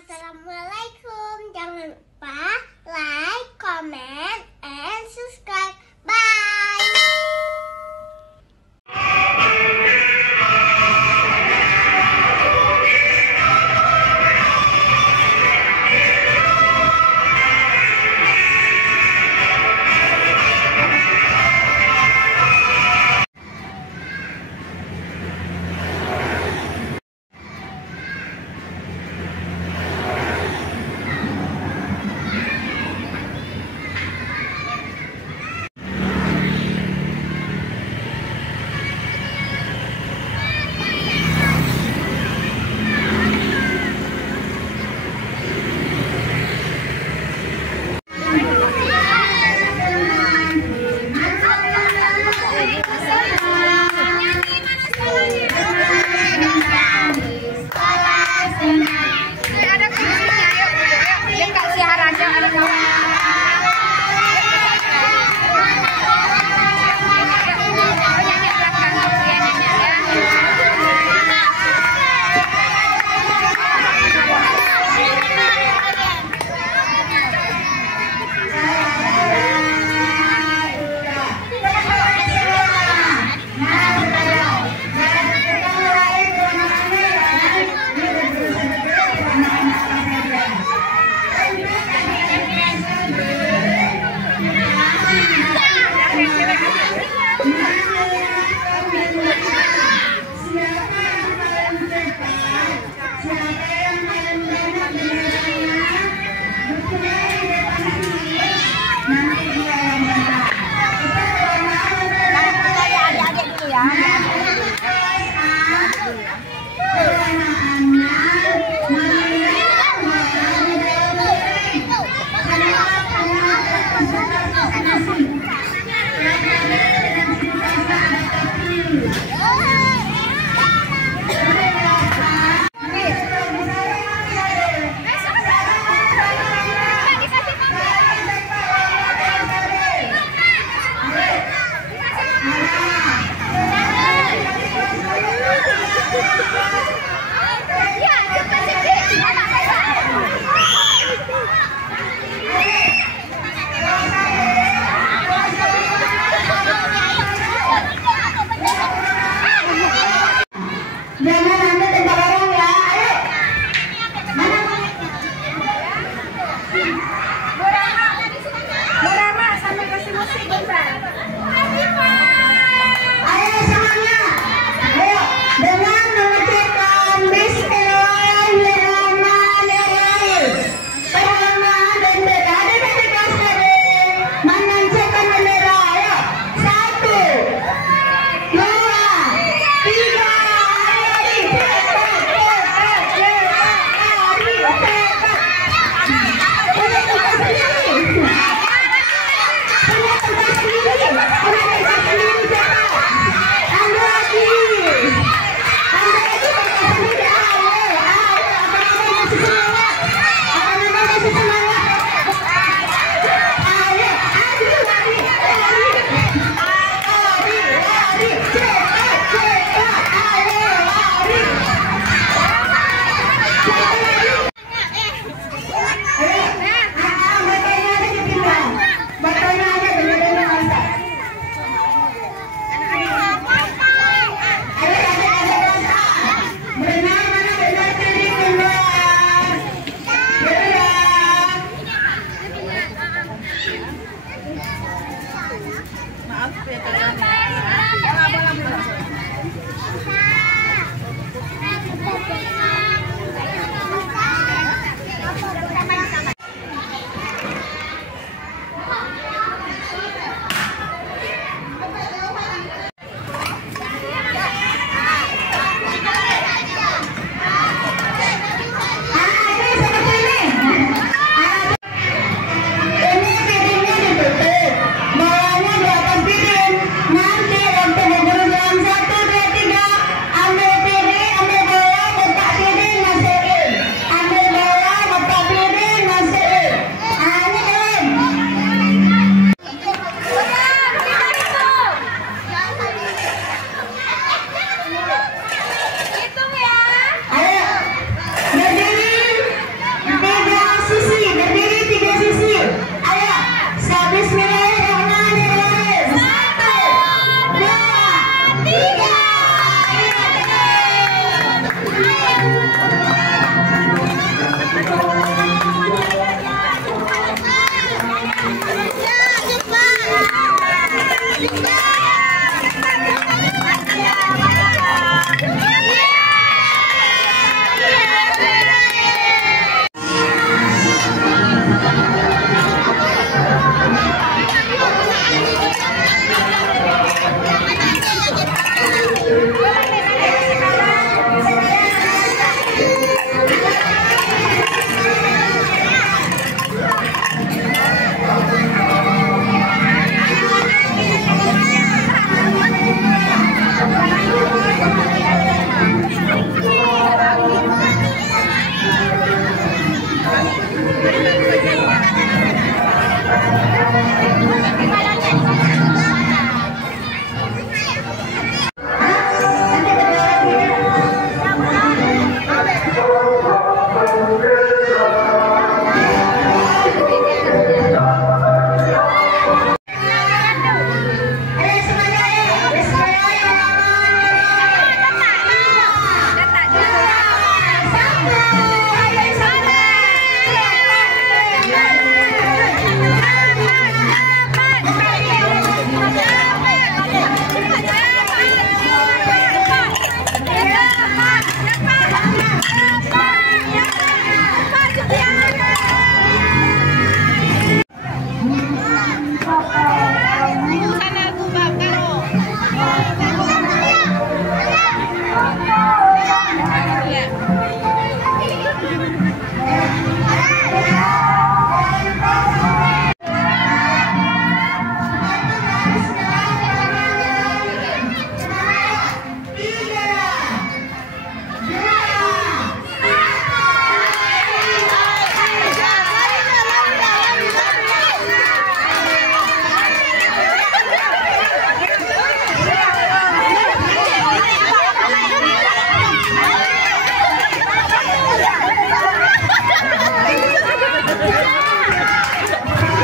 Assalamualaikum. Jangan lupa like, comment, and subscribe. Bye.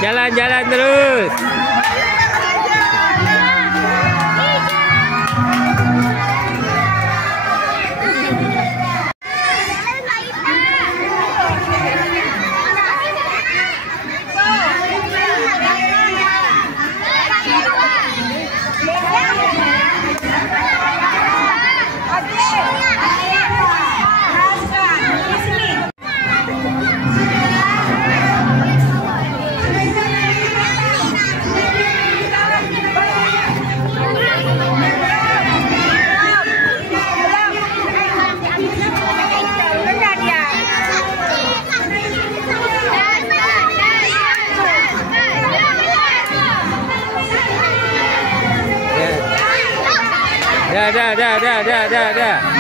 Jalan-jalan terus. Dah.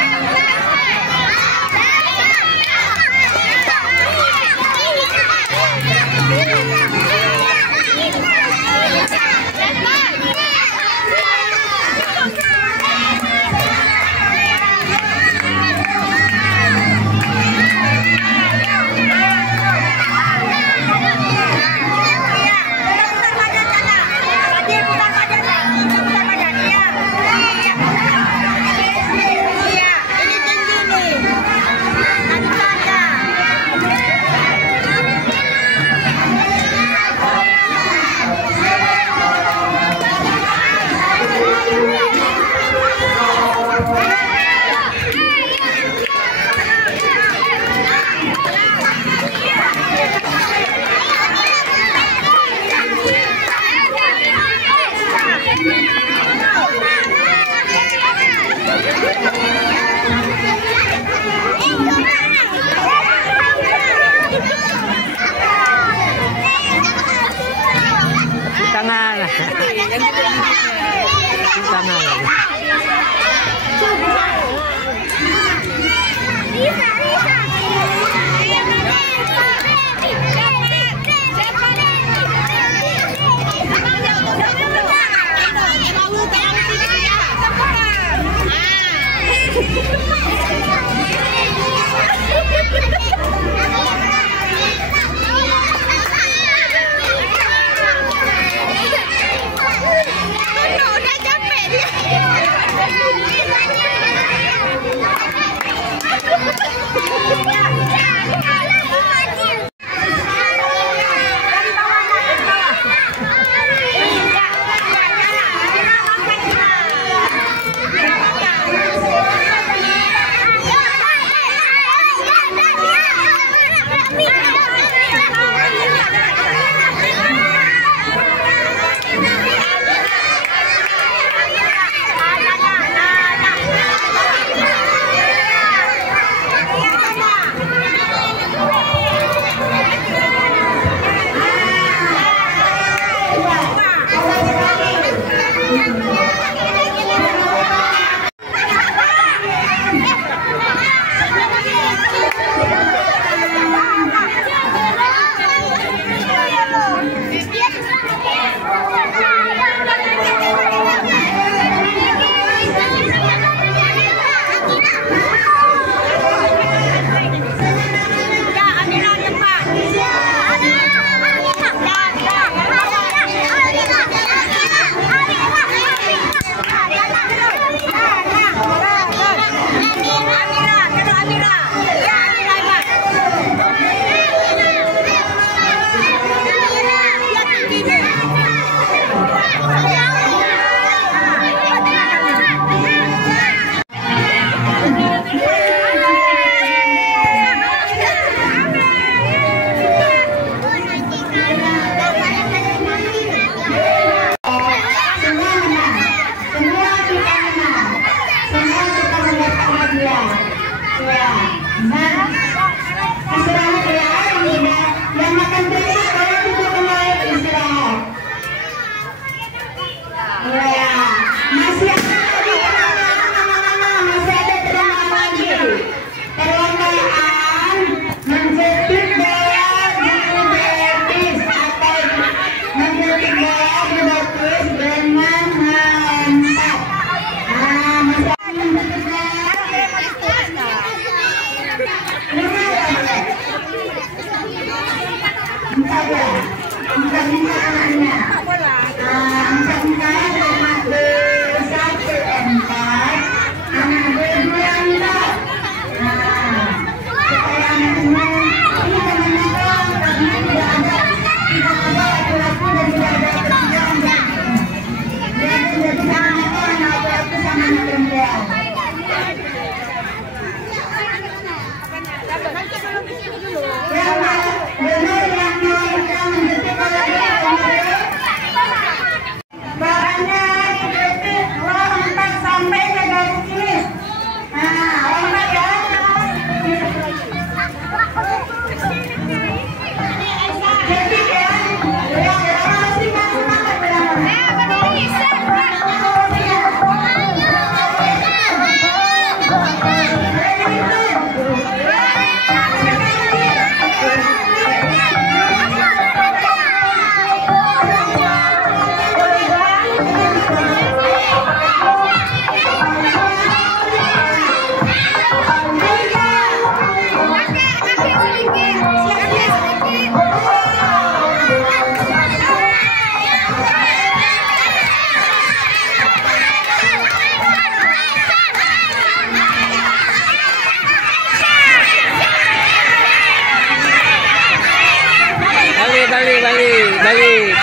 Balik.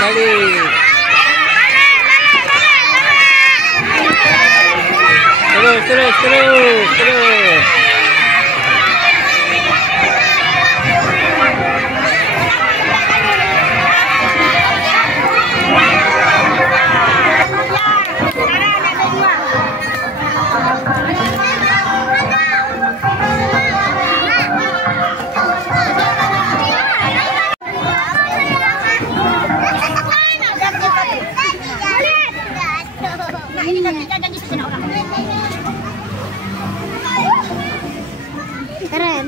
Terus. Keren.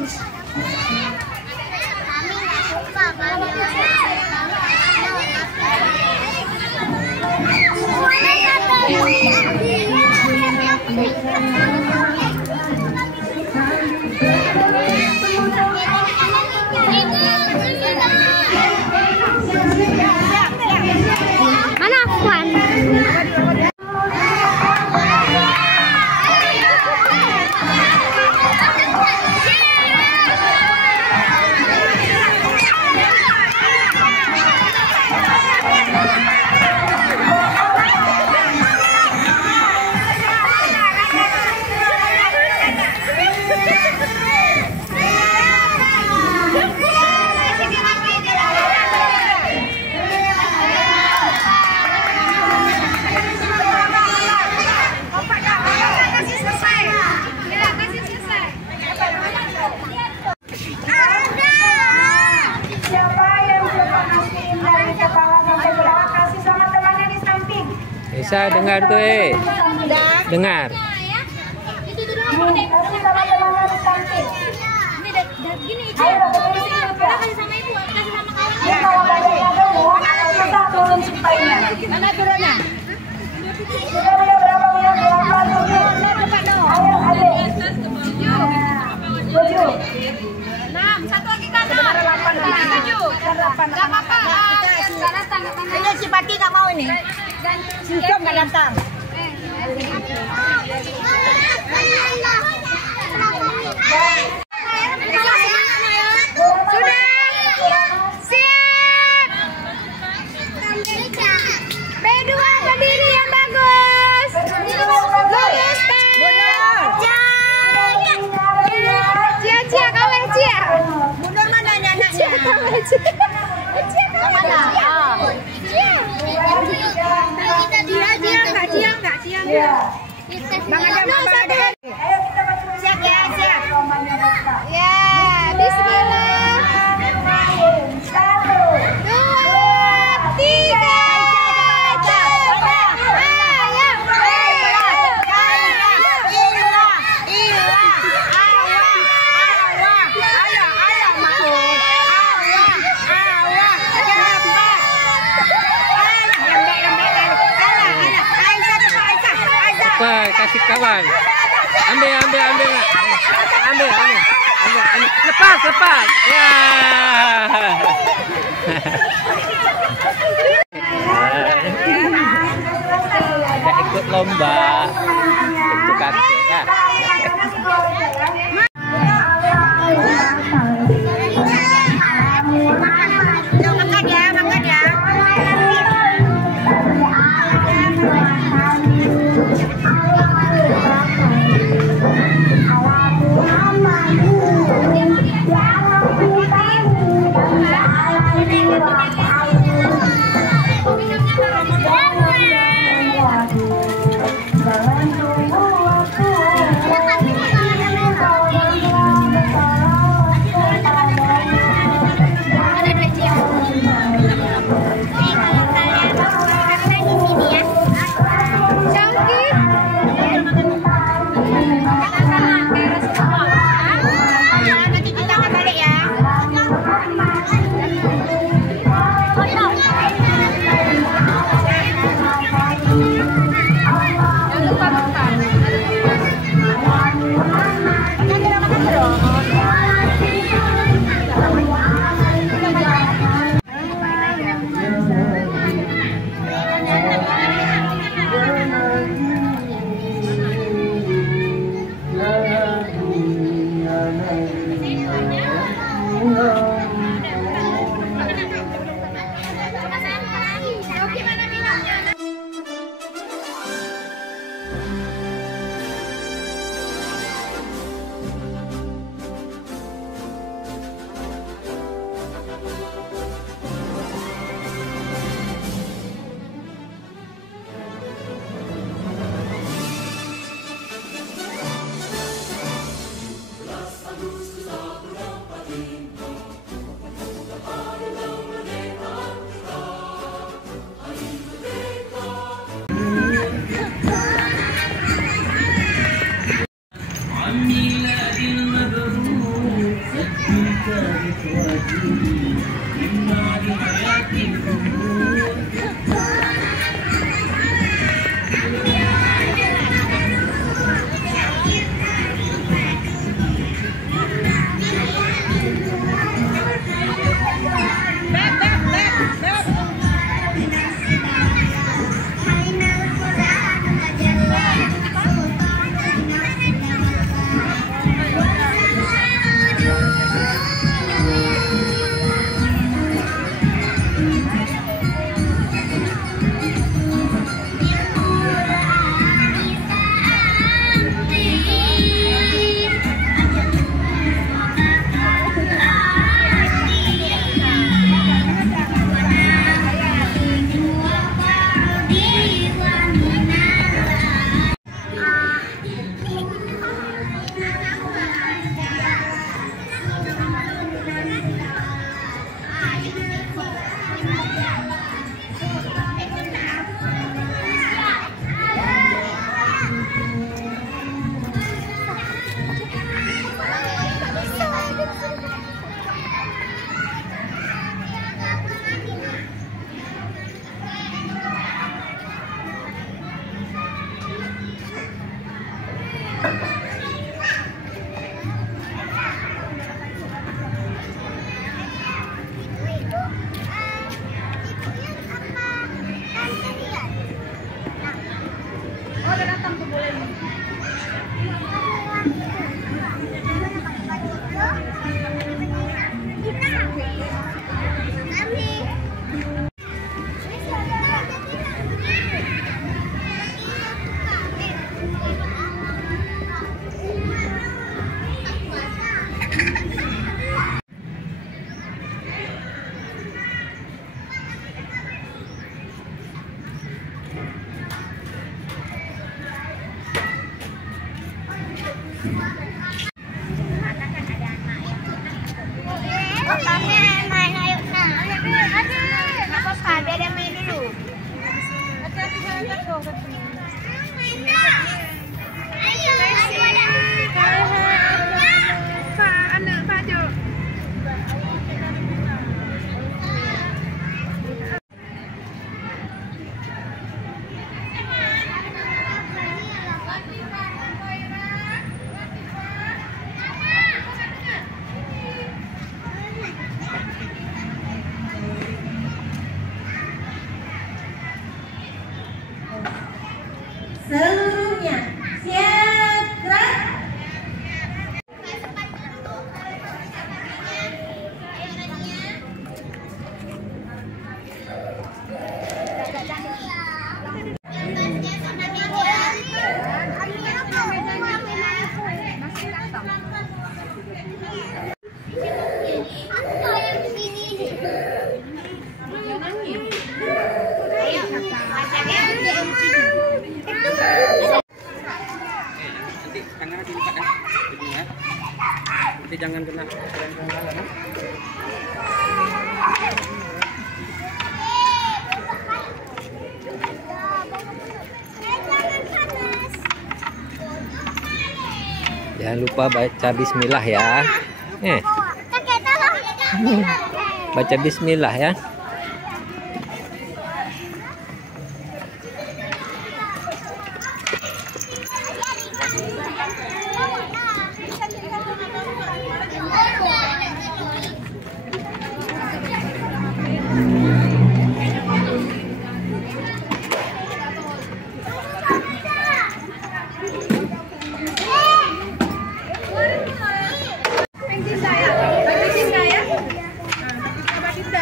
Mana Afwan? Bisa dengar tuh, dengar. Satu lagi kanan. 7. Gak apa-apa. Ini si Pati nggak mau ini. Si Ucap nggak datang. Sudah. Siap. B2 berdiri yang bagus. Lurus. Cia, kawin Cia. Mundur mana anaknya? Cia, kawin Cia. Cia, mana? Siap ya, siap. Ya, bismillah. 1, 2, 3. Kasih kawan. Ambil. Lepas. Ya. Udah ikut lomba. Itu kakek ya. Makan ya. Seluruhnya siap gerak. Nanti jangan kena jangan lupa baca bismillah ya. Baca bismillah ya. Saya, baca cinta ya. Baca cinta.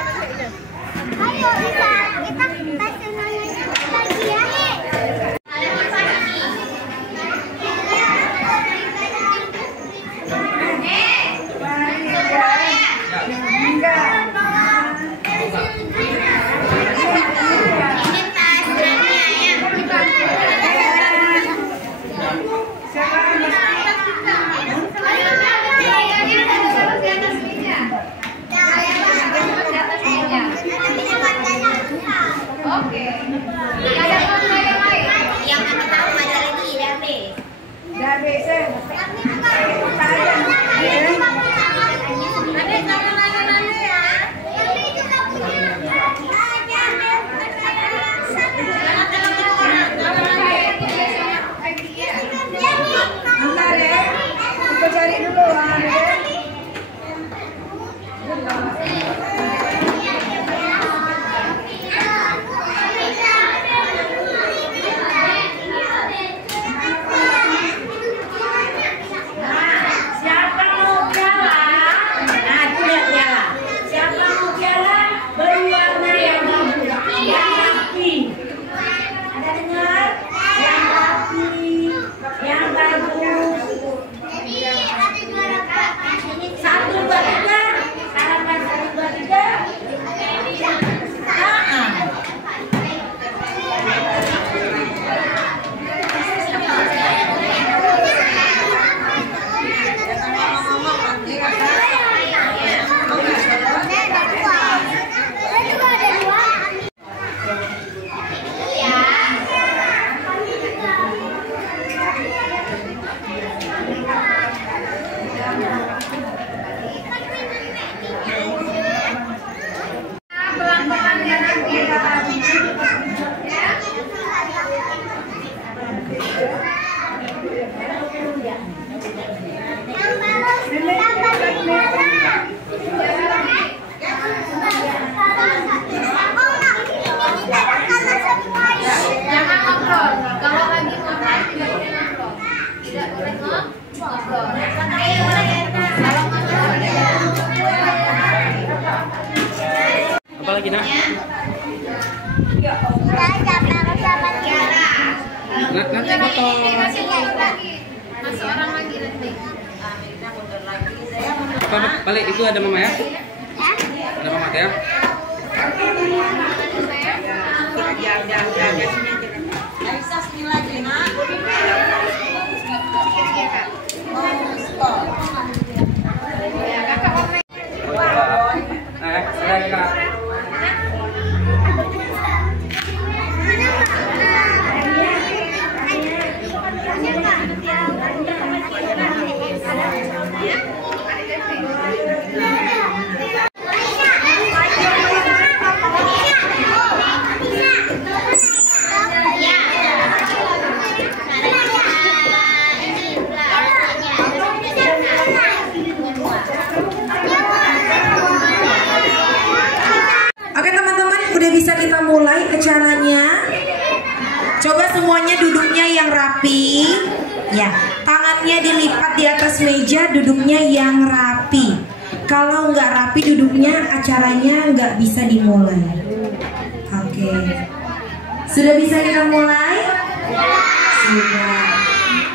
lagi nak. Nanti foto. Masuk orang lagi nanti. Balik itu ada mama ya? Ada mama ya? Bisa kita mulai acaranya. Coba semuanya duduknya yang rapi. Ya, tangannya dilipat di atas meja, duduknya yang rapi. Kalau nggak rapi duduknya, acaranya nggak bisa dimulai. Oke. Sudah bisa kita mulai? Sudah.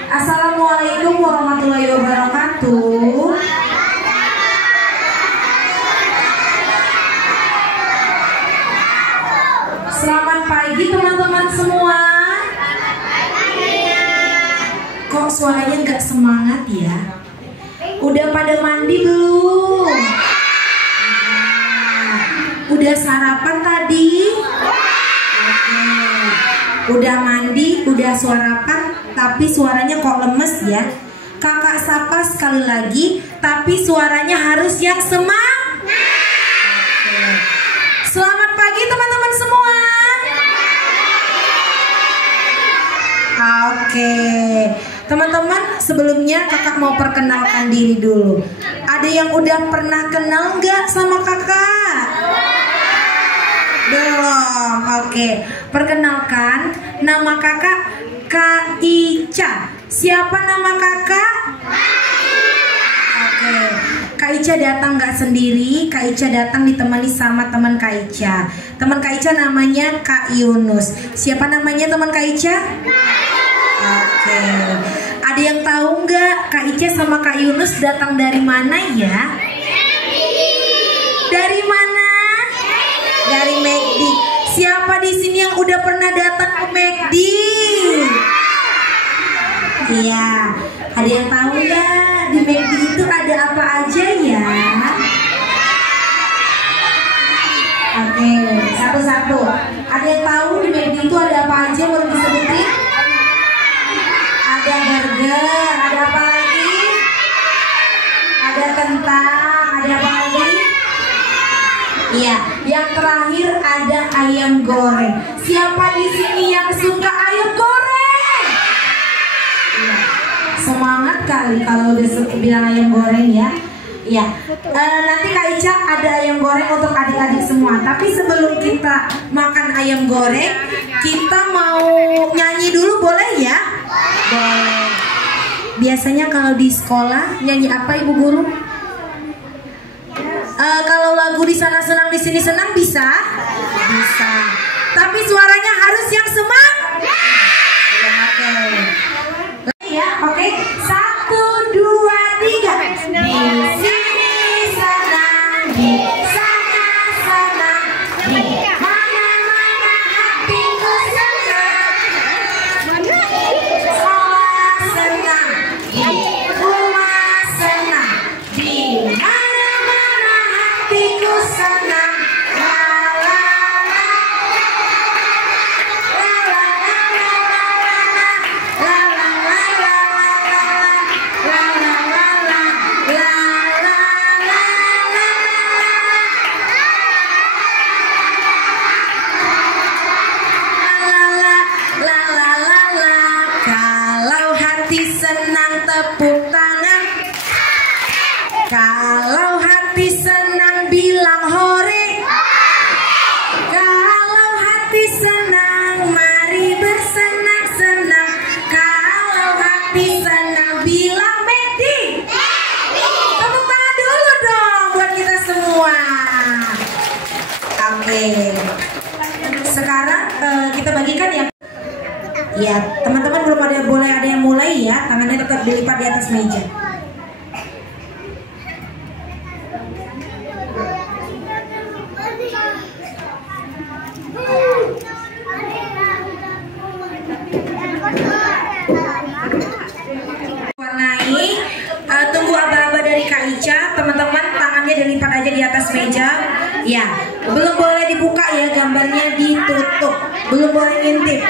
Assalamualaikum warahmatullahi wabarakatuh. Selamat pagi teman-teman semua. Kok suaranya nggak semangat ya? Udah pada mandi belum? Udah sarapan tadi? Udah mandi, udah sarapan, tapi suaranya kok lemes ya? Kakak sapa sekali lagi, tapi suaranya harus yang semangat. Selamat pagi teman-teman semua. Oke, teman-teman, sebelumnya kakak mau perkenalkan diri dulu. Ada yang udah pernah kenal nggak sama kakak? Belum. Oke, perkenalkan, nama kakak Kak Ica. Siapa nama kakak? Oke, Kak Ica datang nggak sendiri. Kak Ica datang ditemani sama teman Kak Ica. Teman Kak Ica namanya Kak Yunus. Siapa namanya teman Kak Ica? Oke, ada yang tahu nggak Kak Ica sama Kak Yunus datang dari mana ya? Dari mana? Dari McD. Siapa di sini yang udah pernah datang ke McD? Iya. Ada yang tahu nggak di McD itu ada apa aja ya? Oke, satu-satu. Ada yang tahu di McD itu ada apa aja? Boleh disebutin? Ada burger, ada apa lagi? Ada kentang, ada apa lagi? Iya, yang terakhir ada ayam goreng. Siapa di sini yang suka ayam goreng? Iya. Semangat kali kalau udah bilang ayam goreng ya. Iya. Nanti Kak Ica ada ayam goreng untuk adik-adik semua. Tapi sebelum kita makan ayam goreng, kita mau nyanyi dulu, boleh ya? Boleh. Biasanya kalau di sekolah nyanyi apa Ibu Guru? Kalau lagu di sana senang di sini senang bisa? Bisa. Tapi suaranya harus yang semangat. Oke. Ya, oke. 1, 2, 3. Di sini senang, di sana senang, di mana-mana hatiku senang. Sekolah senang, di rumah senang, di mana-mana hatiku senang. La la la, la la la la la la la la la la la la la. Kalau hati senang tepuk tangan. Kalau hati senang bilang hore. Oke. Sekarang kita bagikan ya. Ya, teman-teman belum ada yang mulai ya. Tangannya tetap dilipat di atas meja. Warnai, tunggu aba-aba dari Kak Ica. Teman-teman tangannya dilipat aja di atas meja. Ya, belum boleh dibuka ya, gambarnya ditutup. Belum boleh ngintip.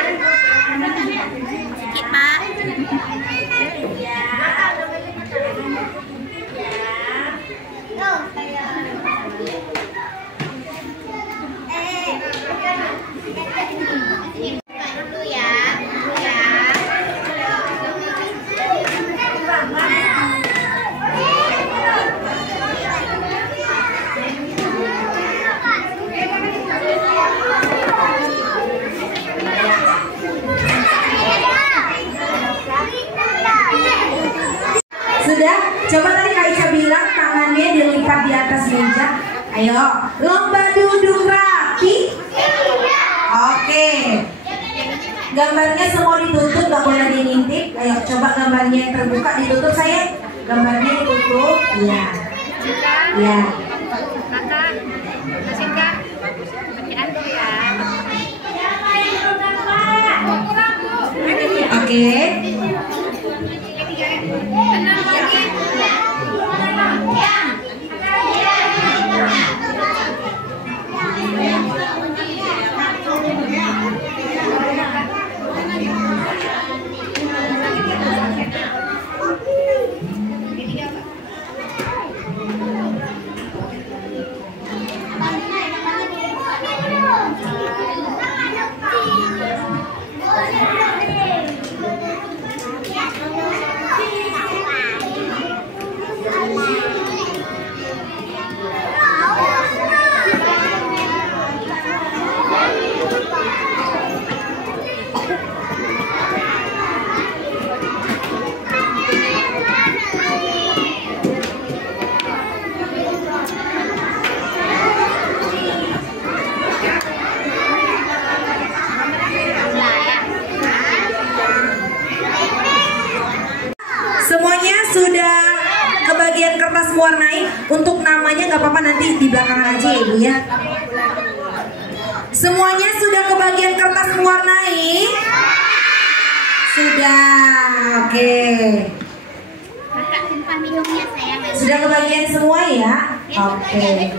Sudah? Coba tadi Kak Ica bilang tangannya dilipat di atas meja. Ayo, lomba duduk rapi. Oke. Gambarnya semua ditutup, gak boleh diintip. Ayo, coba gambarnya yang terbuka ditutup sayang. Gambarnya ditutup. Iya. Iya. Kakak, masih Kak. Bacaan tuh ya. Oke. Semuanya sudah kebagian kertas mewarnai. Untuk namanya nggak apa-apa, nanti di belakangan aja ya Ibu ya. Semuanya sudah kebagian kertas mewarnai? Sudah, oke. Kakak tumpah minumnya sayang. Sudah kebagian semua ya? Oke.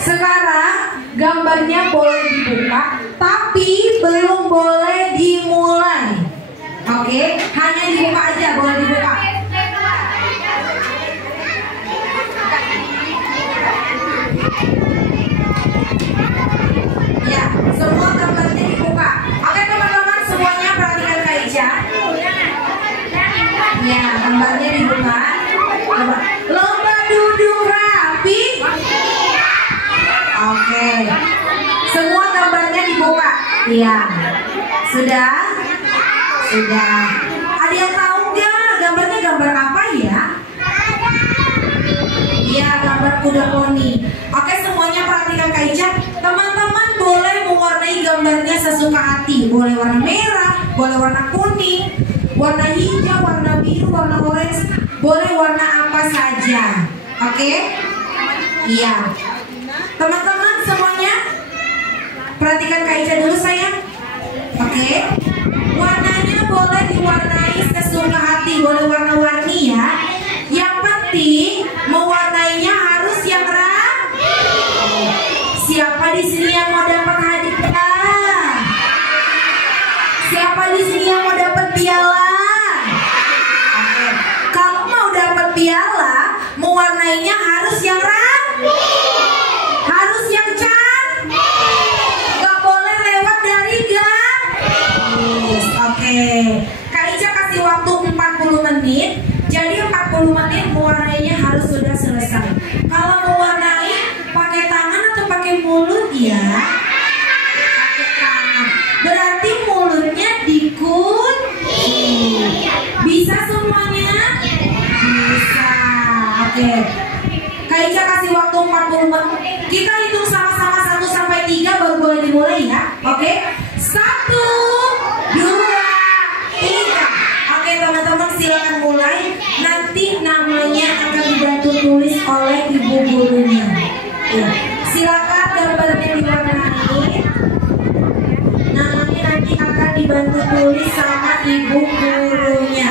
Sekarang gambarnya boleh dibuka, tapi belum boleh dimulai. Oke, hanya dibuka aja, boleh dibuka. Ya, semua gambarnya dibuka. Oke teman-teman, semuanya perhatikan Kak Ica. Ya, gambarnya dibuka. Lomba duduk rapi. Oke, semua gambarnya dibuka. Iya, sudah. Sudah. Ada yang tahu nggak gambarnya gambar apa ya? Iya, gambar kuda poni. Oke, semuanya perhatikan Kak Ica. Teman-teman boleh mewarnai gambarnya sesuka hati. Boleh warna merah, boleh warna kuning, warna hijau, warna biru, warna orange. Boleh warna apa saja. Oke? Iya. Teman-teman semuanya perhatikan Kak Ica dulu sayang. Oke? Warnanya boleh diwarnai sesuka hati, boleh warna-warni ya. Yang penting mewarnainya harus yang rapi. Siapa di sini yang mau dapat hadiah? Siapa di sini yang mau dapat piala? Oke. Kalau mau dapat piala, mewarnainya harus yang rapi. Harus yang cantik. Gak boleh lewat dari garis. Oke, Kak Ica kasih waktu 40 menit. Jadi 40 menit mewarnainya harus sudah selesai. Kalau mewarnai pakai tangan atau pakai mulut ya? Pakai tangan. Berarti mulutnya dikunci. Bisa semuanya? Bisa. Oke. Kak Ica kasih waktu 40 menit. Kita hitung sama dimulai ya. Oke, 1, 2, 3. Oke teman-teman, silakan mulai. Nanti namanya akan dibantu tulis oleh ibu gurunya. Ya, silakan gambarnya diwarnai. Namanya nanti akan dibantu tulis sama ibu gurunya.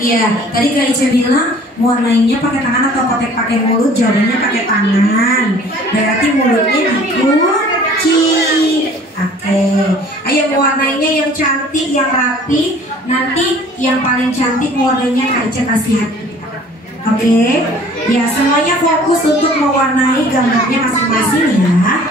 Iya, tadi Kak Ica bilang warnainya pakai tangan atau pakai mulut. Jawabannya pakai tangan. Berarti mulutnya dikunci. Oke, ayo mewarnainya yang cantik, yang rapi. Nanti yang paling cantik warnanya Kak Ica kasih hati. Oke, ya semuanya fokus untuk mewarnai gambarnya masing-masing ya.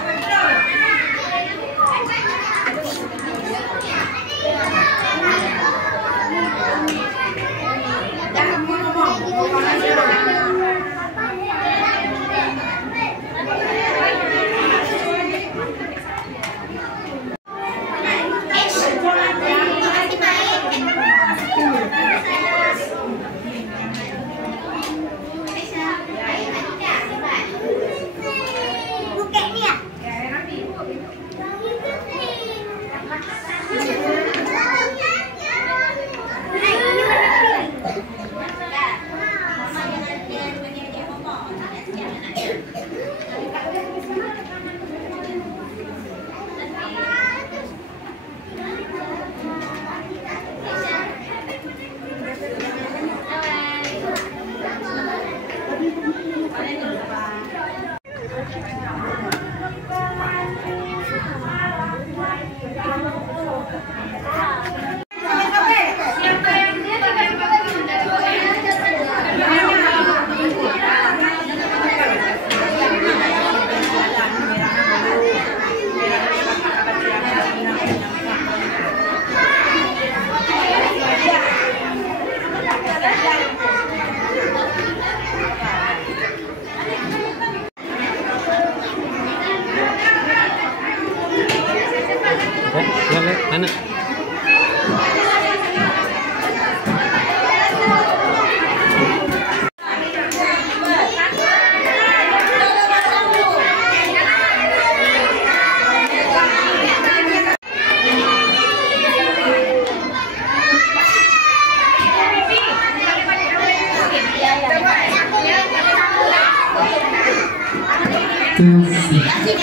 Mana?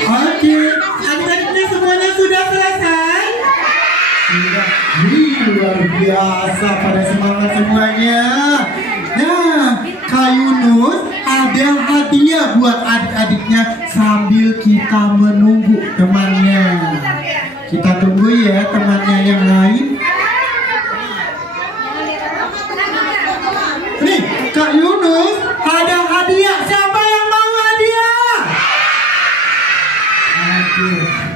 Oke, adik-adiknya semuanya sudah selesai? Sudah. Luar biasa, pada semangat semuanya. Nah, Kak Yunus ada hadiah buat adik-adiknya sambil kita menunggu temannya. Kita tunggu ya temannya yang lain. Nih, Kak Yunus ada hadiah. Siapa yang mau hadiah?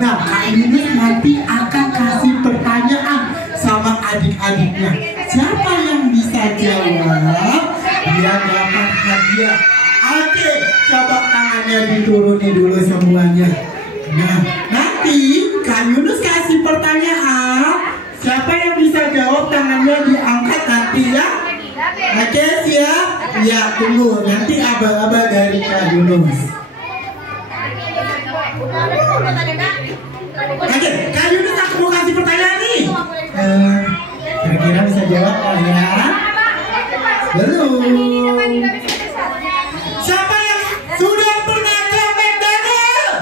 Nah, Kak Yunus nanti akan kasih pertanyaan sama adik-adiknya. Siapa yang bisa jawab, dia dapat hadiah. Oke, coba tangannya dituruni dulu semuanya. Nah, nanti Kak Yunus kasih pertanyaan. Siapa yang bisa jawab, tangannya diangkat nanti ya. Oke, siap? Ya, tunggu. Nanti aba-aba dari Kak Yunus. Oke, Kak Yunus aku mau kasih pertanyaan nih. Kira-kira bisa jawab ya? Belum. Siapa yang sudah pernah ke McDonald?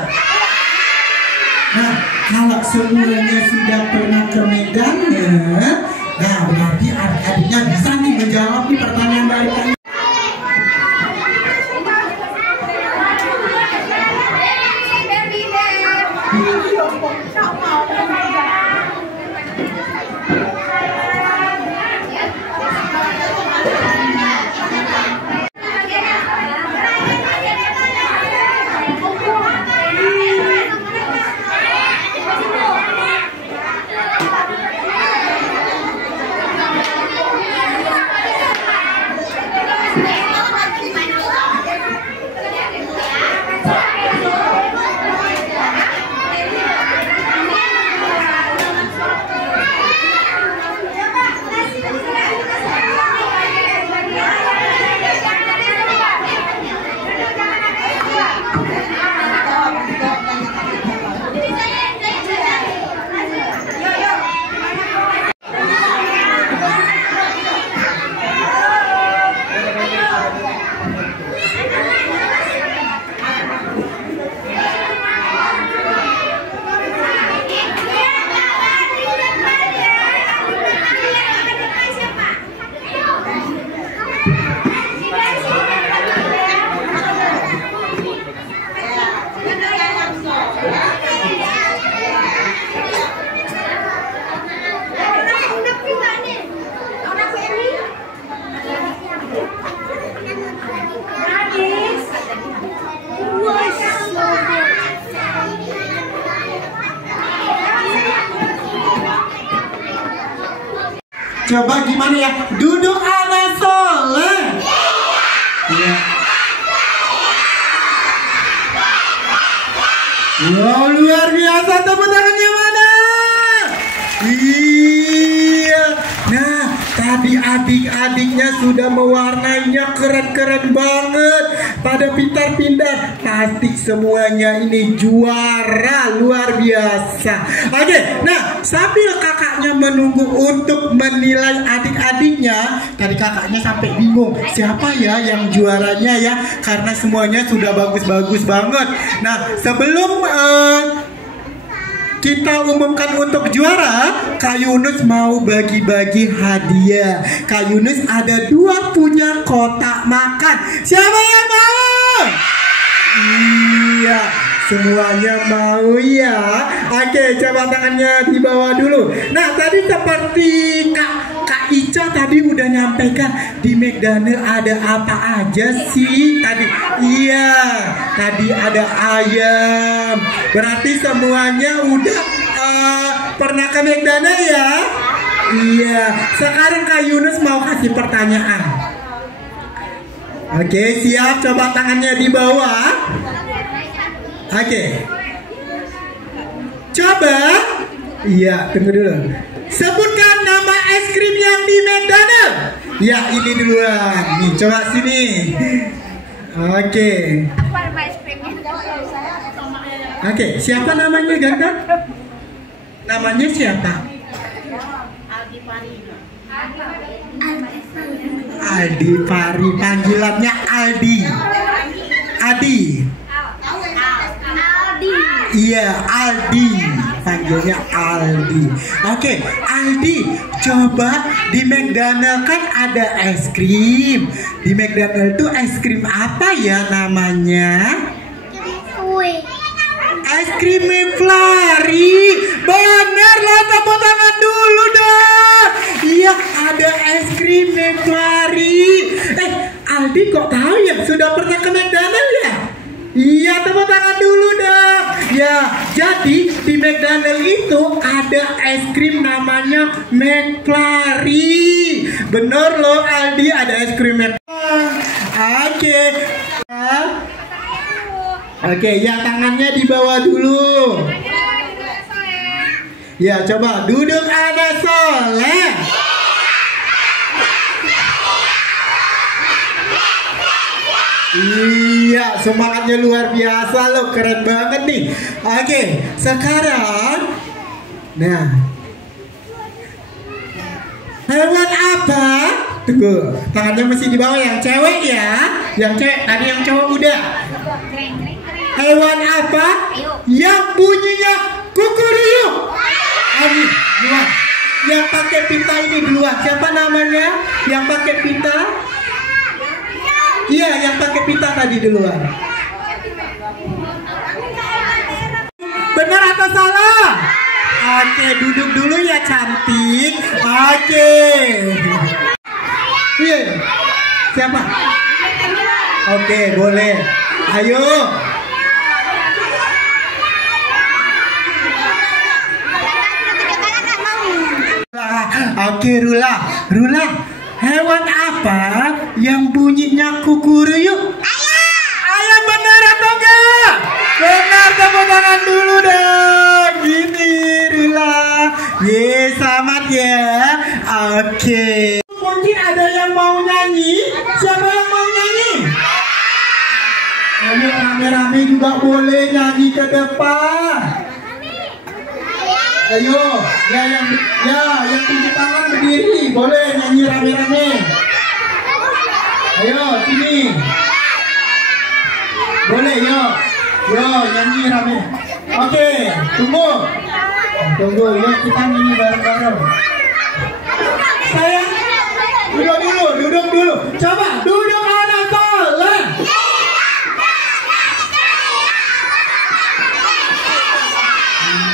Nah, Kalau semuanya sudah pernah ke Medannya, nah berarti adik-adiknya bisa nih menjawab nih pertanyaan dari kalian. Coba gimana ya? Duduk anak soleh. Ya. Wow, luar biasa, tepuk tangannya mana? Iya. Nah, tadi adik-adiknya sudah mewarnainya keren-keren banget. Pada pintar-pintar. Pasti semuanya ini juara luar biasa. Oke, nah sambil kakaknya menunggu untuk menilai adik-adiknya, tadi kakaknya sampai bingung siapa ya yang juaranya ya, karena semuanya sudah bagus-bagus banget. Nah sebelum kita umumkan untuk juara, Kak Yunus mau bagi-bagi hadiah. Kak Yunus ada 2 punya kotak makan. Siapa yang mau? Iya, semuanya mau ya. Oke, coba tangannya di bawah dulu. Nah, tadi seperti Kak Ica tadi udah nyampaikan di McDonald ada apa aja sih tadi? Iya, tadi ada ayam. Berarti semuanya udah pernah ke McDonald ya? Iya. Sekarang Kak Yunus mau kasih pertanyaan. Oke, siap. Coba tangannya di bawah. Oke. Coba. Iya, tunggu dulu. Sebutkan nama es krim yang di McDonald. Ya, ini duluan. Nih, coba sini. Oke. Oke, siapa namanya ganteng? Namanya siapa? Aldi Fari, panggilannya Aldi. Adi. Iya, Aldi. Panggilnya Aldi. Oke, Aldi, coba di McDonald kan ada es krim. Di McDonald tuh es krim apa ya namanya? Es krim McFlurry. Bener lah, tepuk tangan dulu dong. Iya, ada es krim McFlurry. Aldi kok tahu ya? Sudah pernah ke McDonald ya? Iya, tepuk tangan dulu dong. Ya, jadi di McDonald itu ada es krim namanya McFlurry. Bener loh Aldi, ada es krim McFlurry. Oke. Oke, ya tangannya di bawah dulu. Ya, coba duduk anak soleh. Iya, semangatnya luar biasa loh, keren banget nih. Oke, sekarang, nah, hewan apa? Tunggu, tangannya masih di bawah yang cewek ya. Yang cewek, tadi yang cowok udah. Hewan apa yang bunyinya kukuri? pakai pita ini duluan. Siapa namanya? Yang pakai pita? Iya, yang pakai pita tadi duluan. Benar atau salah? Oke, duduk dulu ya cantik. Oke. Iya. Siapa? Oke, boleh. Ayo. Oke, Rula. Rula, hewan apa yang bunyinya kukuruyuk? Ayam benar atau enggak? Benar, tepuk tangan dulu dong. Gini, Rula. Ye, selamat ya. Oke. Mungkin ada yang mau nyanyi? Siapa yang mau nyanyi? Ayo rame-rame juga boleh nyanyi ke depan. Ayo, yang tunjuk tangan berdiri, boleh nyanyi rame-rame. Ayo, sini. Boleh, yo nyanyi rame. Oke, tunggu, yuk kita nyanyi bareng-bareng. Sayang, duduk dulu. Coba duduk anak soleh.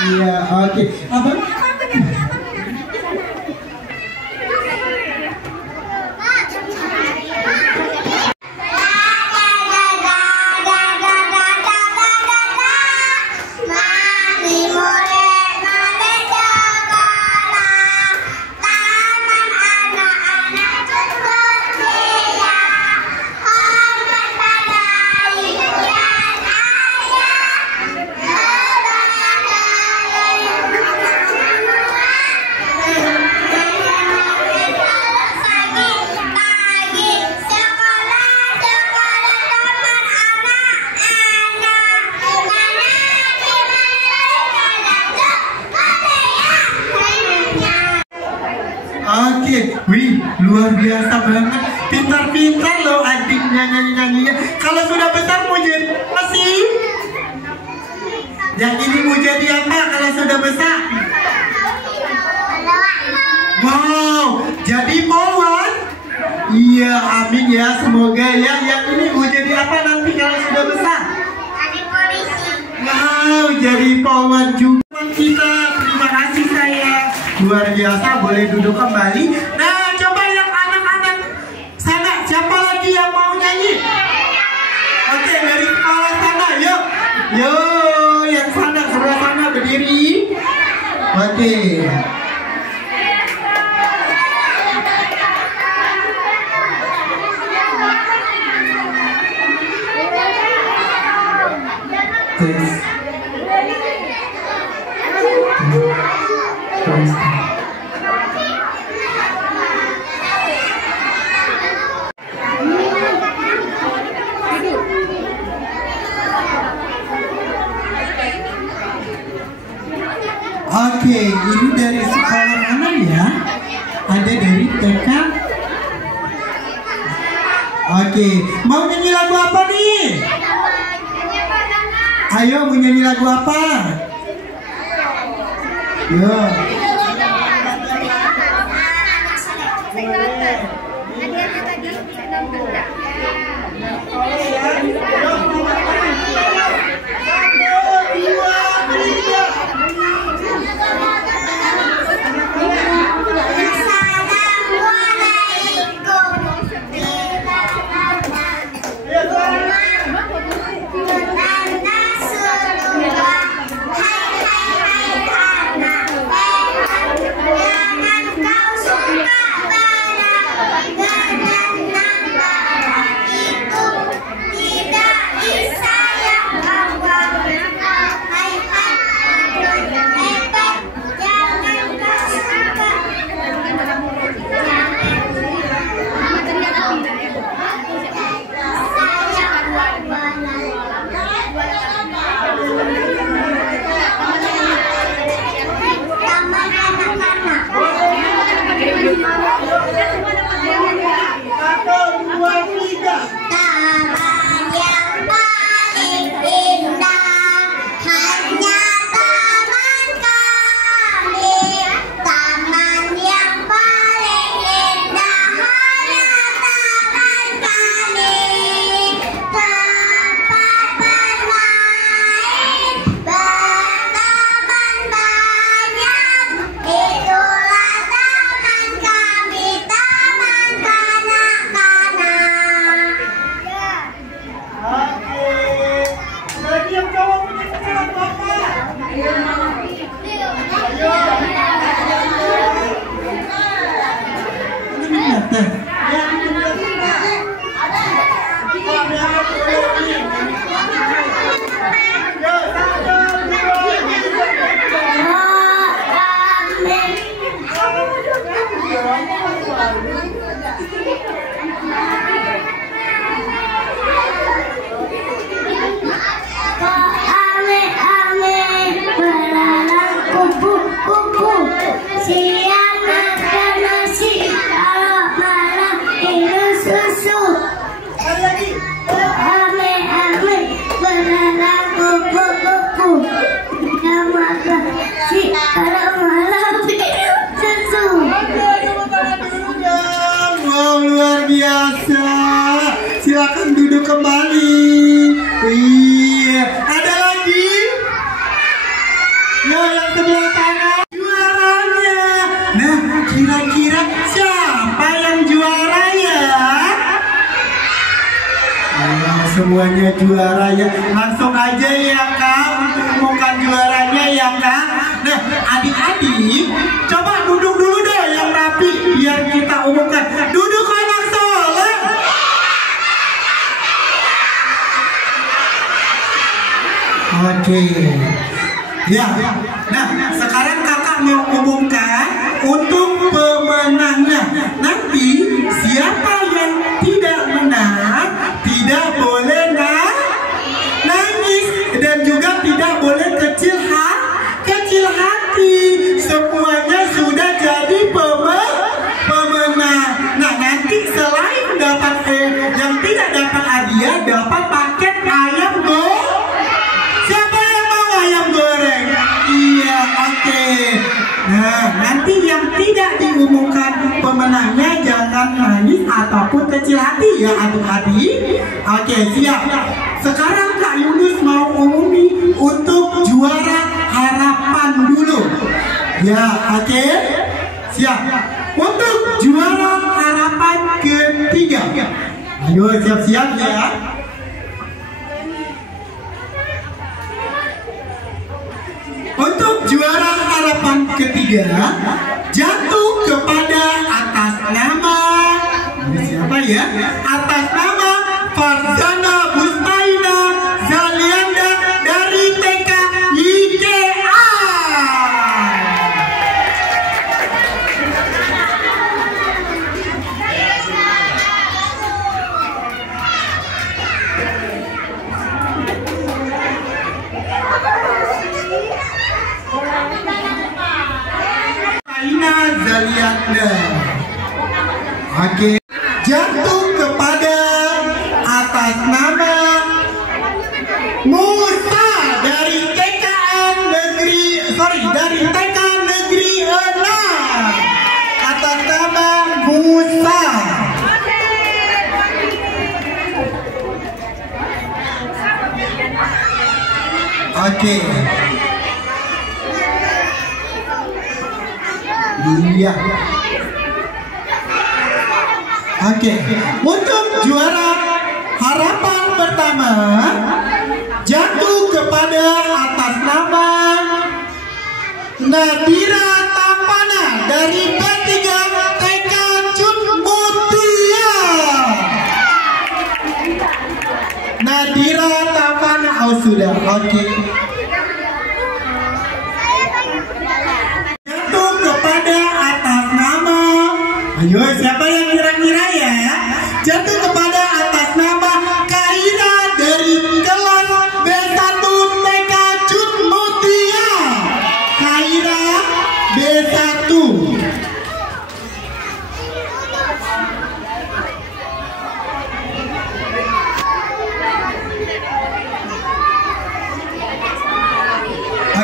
Iya, oke. Apa? Oke, wih, luar biasa banget. Pintar-pintar loh adiknya nyanyi-nyanyinya. Kalau sudah besar mau jadi apa sih? Yang ini mau jadi apa kalau sudah besar? Wow, jadi polwan? Iya, amin ya, semoga ya. Yang ini mau jadi apa nanti kalau sudah besar? Jadi polisi. Wow, jadi polwan juga kita. Terima kasih sayang. Luar biasa, boleh duduk kembali. Nah, coba yang anak-anak sana, siapa lagi yang mau nyanyi? Oke, dari kepala sana, yuk. Yang sana, sebelah sana berdiri. Oke. Oke, ini dari sekolah mana ya? Ada dari TK. Oke, mau nyanyi lagu apa nih? Ayo, mau nyanyi lagu apa? Yo. Hai Karena malam susu. Wow, luar biasa. Silakan duduk kembali. Iya, ada lagi? Ya, yang sebelah kanan juaranya. Nah, kira-kira siapa yang juara ya? Nah, semuanya juara ya. Langsung aja ya Kak, untuk umumkan juaranya ya Kak. Nah, adik-adik, coba duduk dulu deh yang rapi biar kita umumkan. Duduk anak soleh. Oke. Ya. Nah, sekarang kakak mau umumkan untuk pemenangnya. Nanti siapa yang tidak menang tidak boleh nangis dan juga tidak boleh kecil hati. Semuanya sudah jadi pemenang. Nah, nanti selain dapat yang tidak dapat hadiah, dapat paket ayam goreng. Siapa yang mau ayam goreng? Iya, oke. Nah, nanti yang tidak diumumkan pemenangnya jangan nangis ataupun kecil hati ya adik-adik. Oke, siap. Sekarang Kak Yunus mau umumi untuk juara harapan dulu. Ya, oke. Siap. Untuk juara harapan ketiga. Ayo siap-siap ya. Untuk juara harapan ketiga jatuh kepada atas nama siapa ya? Atas nama Farzana Bustaina Zalianda dari TK IGA. Zalianda. Oke. Jatuh kepada atas nama Musa dari TKN dari TK Negeri 6. Atas nama Musa. Oke. Iya. Oke. Untuk juara harapan pertama jatuh kepada atas nama Nadira Tapana dari P3 TK Cut Mutia. Nadira Tapana, oh sudah, oke. Jatuh kepada atas nama, ayo siapa yang kira-kira ya? Jatuh kepada atas nama Kaira dari kelas B1 TK Cut Mutia. Kaira B1.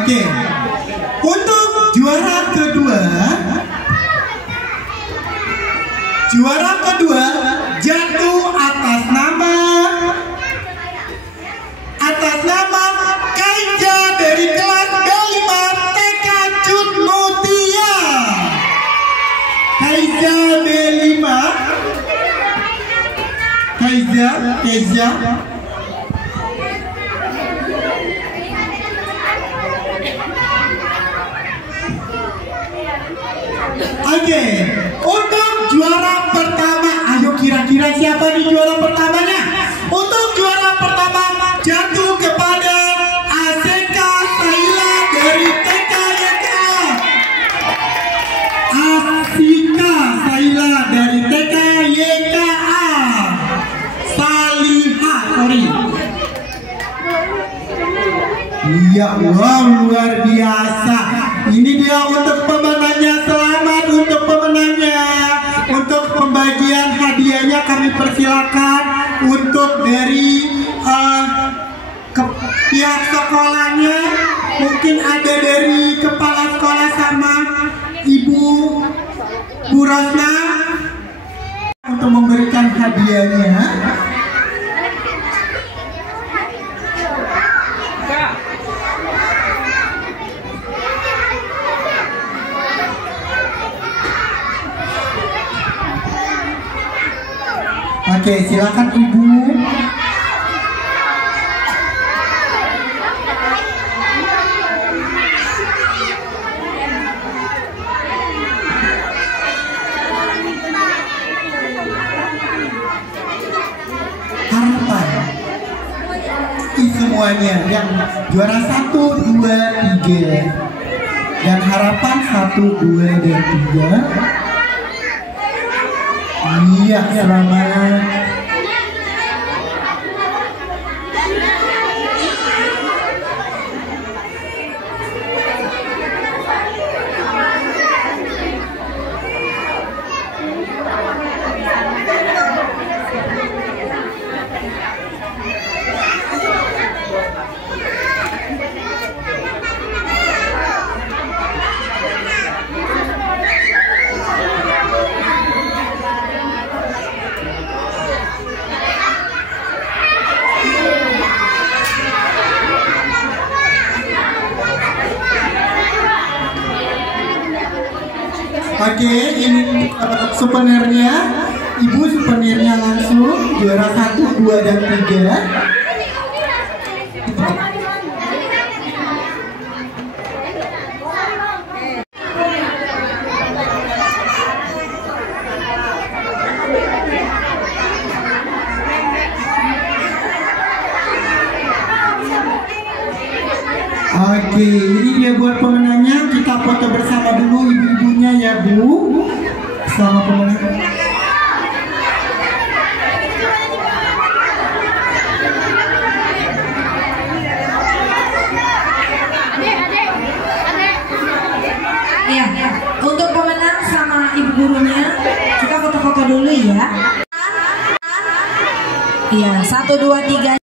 Oke. Untuk juara kedua jatuh atas nama Kaija dari kelas B5 TK Cut Mutia. Kaija B5. Kaija. Oke, untuk juara pertama, ayo kira-kira siapa di juara pertamanya? Untuk juara pertama jatuh kepada Aseka Saila dari TK YKA. Asika Saila dari TK YKA. Saliha, sorry. Iya, wow, luar biasa. Ini dia untuk pemenangnya. Selamat untuk pemenangnya. Untuk pembagian hadiahnya kami persilakan untuk dari pihak sekolahnya. Mungkin ada dari kepala sekolah Oke, silakan Ibu. Harapan semuanya yang juara 1, 2, 3 dan harapan 1, 2 dan 3. Iya, selamat. Oke, ini souvenirnya. Ibu souvenirnya langsung juara 1, 2 dan 3. Oke, ini dia buat pemenangnya. Kita foto bersama dulu ibu-ibunya ya Bu. Sama pemenang. Ya, untuk pemenang sama ibu gurunya kita foto-foto dulu ya. Iya, 1, 2, 3.